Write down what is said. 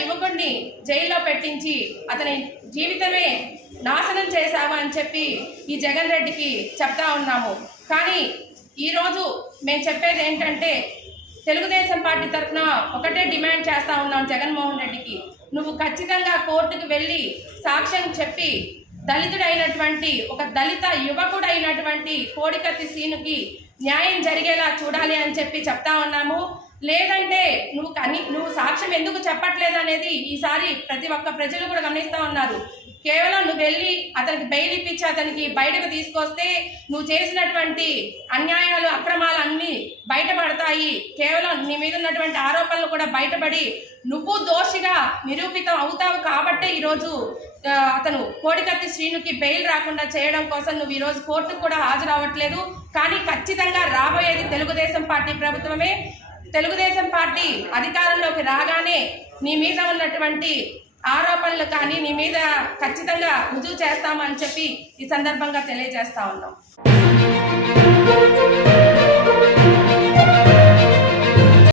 యువకుడిని జైల్లో పెట్టించి అతని జీవితమే నాశనం చేశావా అని చెప్పి ఈ జగన్ రెడ్డికి చెప్తా ఉన్నాము. కానీ ఈరోజు మేము చెప్పేది ఏంటంటే తెలుగుదేశం పార్టీ తరఫున ఒకటే డిమాండ్ చేస్తూ ఉన్నాం జగన్మోహన్ రెడ్డికి, నువ్వు ఖచ్చితంగా కోర్టుకు వెళ్ళి సాక్ష్యం చెప్పి దళితుడైనటువంటి ఒక దళిత యువకుడైనటువంటి కోడికత్తి శ్రీనుకి న్యాయం జరిగేలా చూడాలి అని చెప్పి చెప్తా ఉన్నాము. లేదంటే నువ్వు సాక్ష్యం ఎందుకు చెప్పట్లేదు అనేది ఈసారి ప్రతి ఒక్క ప్రజలు కూడా గమనిస్తూ ఉన్నారు. కేవలం నువ్వు వెళ్ళి అతనికి బెయిల్ ఇప్పించి అతనికి బయటకు తీసుకొస్తే నువ్వు చేసినటువంటి అన్యాయాలు అక్రమాలు అన్నీ బయటపడతాయి. కేవలం నీ మీద ఉన్నటువంటి ఆరోపణలు కూడా బయటపడి నువ్వు దోషిగా నిరూపితం అవుతావు. కాబట్టే ఈరోజు అతను కోడికత్తి శ్రీనుకి బెయిల్ రాకుండా చేయడం కోసం నువ్వు ఈరోజు కోర్టుకు కూడా హాజరవ్వట్లేదు. కానీ ఖచ్చితంగా రాబోయేది తెలుగుదేశం పార్టీ ప్రభుత్వమే. తెలుగుదేశం పార్టీ అధికారంలోకి రాగానే నీ మీద ఉన్నటువంటి ఆరోపణలు కానీ నీ మీద ఖచ్చితంగా రుజువు చేస్తామని చెప్పి ఈ సందర్భంగా తెలియజేస్తా ఉన్నాం.